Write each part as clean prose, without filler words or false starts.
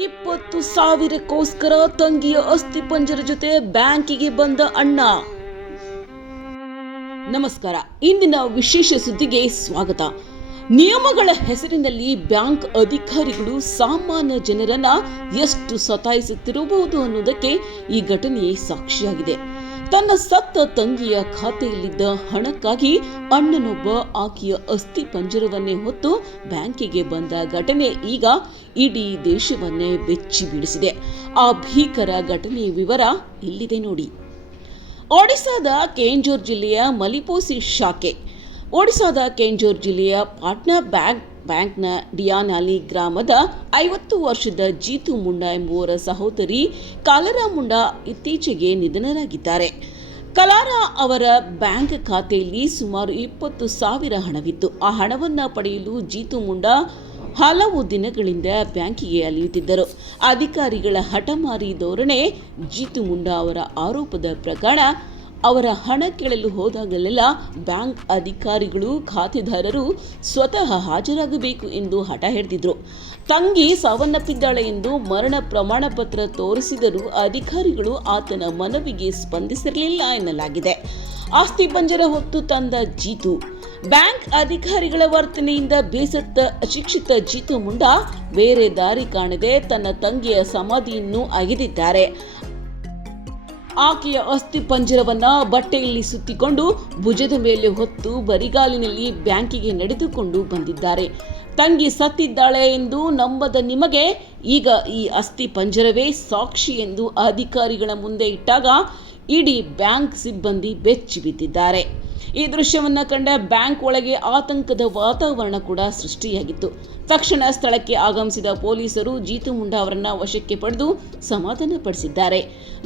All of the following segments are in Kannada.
20,000ಕ್ಕೋಸ್ಕರ ತಂಗಿಯ ಅಸ್ಥಿಪಂಜರ ಜೊತೆ ಬ್ಯಾಂಕಿಗೆ ಬಂದ ಅಣ್ಣ. ನಮಸ್ಕಾರ. ಇಂದಿನ ವಿಶೇಷ ಸುದ್ದಿಗೆ ಸ್ವಾಗತ. ನಿಯಮಗಳ ಹೆಸರಿನಲ್ಲಿ ಬ್ಯಾಂಕ್ ಅಧಿಕಾರಿಗಳು ಸಾಮಾನ್ಯ ಜನರನ್ನ ಎಷ್ಟು ಸತಾಯಿಸುತ್ತಿರಬಹುದು ಅನ್ನೋದಕ್ಕೆ ಈ ಘಟನೆ ಸಾಕ್ಷಿಯಾಗಿದೆ. ತನ್ನ ಸತ್ತ ತಂಗಿಯ ಖಾತೆಯಲ್ಲಿದ್ದ ಹಣಕ್ಕಾಗಿ ಅಣ್ಣನೊಬ್ಬ ಆಕೆಯ ಅಸ್ಥಿ ಪಂಜರವನ್ನೇ ಹೊತ್ತು ಬ್ಯಾಂಕಿಗೆ ಬಂದ ಘಟನೆ ಈಗ ಇಡೀ ದೇಶವನ್ನೇ ಬೆಚ್ಚಿ ಬೀಳಿಸಿದೆ. ಆ ಭೀಕರ ಘಟನೆಯ ವಿವರ ಇಲ್ಲಿದೆ ನೋಡಿ. ಒಡಿಶಾದ ಕೆಂಜೋರ್ ಜಿಲ್ಲೆಯ ಮಲಿಪೋಸಿ ಶಾಖೆ. ಒಡಿಶಾದ ಕೆಂಜೋರ್ ಜಿಲ್ಲೆಯ ಪಾಟ್ನಾ ಬ್ಯಾಂಕ್ನ ಡಿಯಾನಾಲಿ ಗ್ರಾಮದ 50 ವರ್ಷದ ಜೀತು ಮುಂಡಾ ಎಂಬುವರ ಸಹೋದರಿ ಕಾಲರಾ ಮುಂಡಾ ಇತ್ತೀಚೆಗೆ ನಿಧನರಾಗಿದ್ದಾರೆ. ಕಾಲರಾ ಅವರ ಬ್ಯಾಂಕ್ ಖಾತೆಯಲ್ಲಿ ಸುಮಾರು 20,000 ಹಣವಿತ್ತು. ಆ ಹಣವನ್ನು ಪಡೆಯಲು ಜೀತು ಮುಂಡಾ ಹಲವು ದಿನಗಳಿಂದ ಬ್ಯಾಂಕಿಗೆ ಅಲೆಯುತ್ತಿದ್ದರು. ಅಧಿಕಾರಿಗಳ ಹಠಮಾರಿ ಧೋರಣೆ. ಜೀತು ಮುಂಡಾ ಅವರ ಆರೋಪದ ಪ್ರಕಾರ ಅವರ ಹಣ ಕೇಳಲು ಹೋದಾಗಲೆಲ್ಲ ಬ್ಯಾಂಕ್ ಅಧಿಕಾರಿಗಳು ಖಾತೆದಾರರು ಸ್ವತಃ ಹಾಜರಾಗಬೇಕು ಎಂದು ಹಠ ಹಿಡಿದಿದ್ರು. ತಂಗಿ ಸಾವನ್ನಪ್ಪಿದ್ದಾಳೆ ಎಂದು ಮರಣ ಪ್ರಮಾಣ ಪತ್ರ ತೋರಿಸಿದರೂ ಅಧಿಕಾರಿಗಳು ಆತನ ಮನವಿಗೆ ಸ್ಪಂದಿಸಿರಲಿಲ್ಲ ಎನ್ನಲಾಗಿದೆ. ಆಸ್ತಿ ಪಂಜರ ಹೊತ್ತು ತಂದ ಜೀತು. ಬ್ಯಾಂಕ್ ಅಧಿಕಾರಿಗಳ ವರ್ತನೆಯಿಂದ ಬೇಸತ್ತ ಅಶಿಕ್ಷಿತ ಜೀತು ಮುಂಡಾ ಬೇರೆ ದಾರಿ ಕಾಣದೆ ತನ್ನ ತಂಗಿಯ ಸಮಾಧಿಯನ್ನು ಅಗೆದಿದ್ದಾರೆ. ಆಕೆಯ ಅಸ್ಥಿ ಪಂಜರವನ್ನ ಬಟ್ಟೆಯಲ್ಲಿ ಸುತ್ತಿಕೊಂಡು ಭುಜದ ಮೇಲೆ ಹೊತ್ತು ಬರಿಗಾಲಿನಲ್ಲಿ ಬ್ಯಾಂಕಿಗೆ ನಡೆದುಕೊಂಡು ಬಂದಿದ್ದಾರೆ. ತಂಗಿ ಸತ್ತಿದ್ದಾಳೆ ಎಂದು ನಂಬದ ನಿಮಗೆ ಈಗ ಈ ಅಸ್ಥಿ ಪಂಜರವೇ ಸಾಕ್ಷಿ ಎಂದು ಅಧಿಕಾರಿಗಳ ಮುಂದೆ ಇಟ್ಟಾಗ ಇಡೀ ಬ್ಯಾಂಕ್ ಸಿಬ್ಬಂದಿ ಬೆಚ್ಚಿ ಬಿದ್ದಿದ್ದಾರೆ. ಈ ದೃಶ್ಯವನ್ನು ಕಂಡ ಬ್ಯಾಂಕ್ ಒಳಗೆ ಆತಂಕದ ವಾತಾವರಣ ಕೂಡ ಸೃಷ್ಟಿಯಾಗಿತ್ತು. ತಕ್ಷಣ ಸ್ಥಳಕ್ಕೆ ಆಗಮಿಸಿದ ಪೊಲೀಸರು ಜೀತು ಮುಂಡಾ ಅವರನ್ನ ವಶಕ್ಕೆ ಪಡೆದು ಸಮಾಧಾನ ಪಡಿಸಿದ್ದಾರೆ.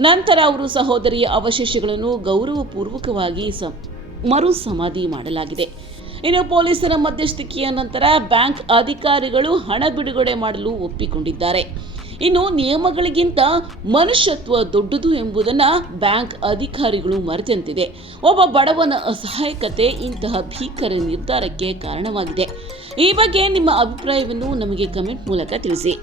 ನಂತರ ಅವರು ಸಹೋದರಿಯ ಅವಶೇಷಗಳನ್ನು ಗೌರವಪೂರ್ವಕವಾಗಿ ಮರು ಸಮಾಧಿ ಮಾಡಲಾಗಿದೆ. ಇನ್ನು ಪೊಲೀಸರ ಮಧ್ಯಸ್ಥಿಕೆಯ ನಂತರ ಬ್ಯಾಂಕ್ ಅಧಿಕಾರಿಗಳು ಹಣ ಬಿಡುಗಡೆ ಮಾಡಲು ಒಪ್ಪಿಕೊಂಡಿದ್ದಾರೆ. ಇನ್ನು ನಿಯಮಗಳಿಗಿಂತ ಮನುಷ್ಯತ್ವ ದೊಡ್ಡದು ಎಂಬುದನ್ನು ಬ್ಯಾಂಕ್ ಅಧಿಕಾರಿಗಳು ಮರೆತಂತಿದೆ. ಒಬ್ಬ ಬಡವನ ಅಸಹಾಯಕತೆ ಇಂತಹ ಭೀಕರ ನಿರ್ಧಾರಕ್ಕೆ ಕಾರಣವಾಗಿದೆ. ಈ ಬಗ್ಗೆ ನಿಮ್ಮ ಅಭಿಪ್ರಾಯವನ್ನು ನಮಗೆ ಕಮೆಂಟ್ ಮೂಲಕ ತಿಳಿಸಿ.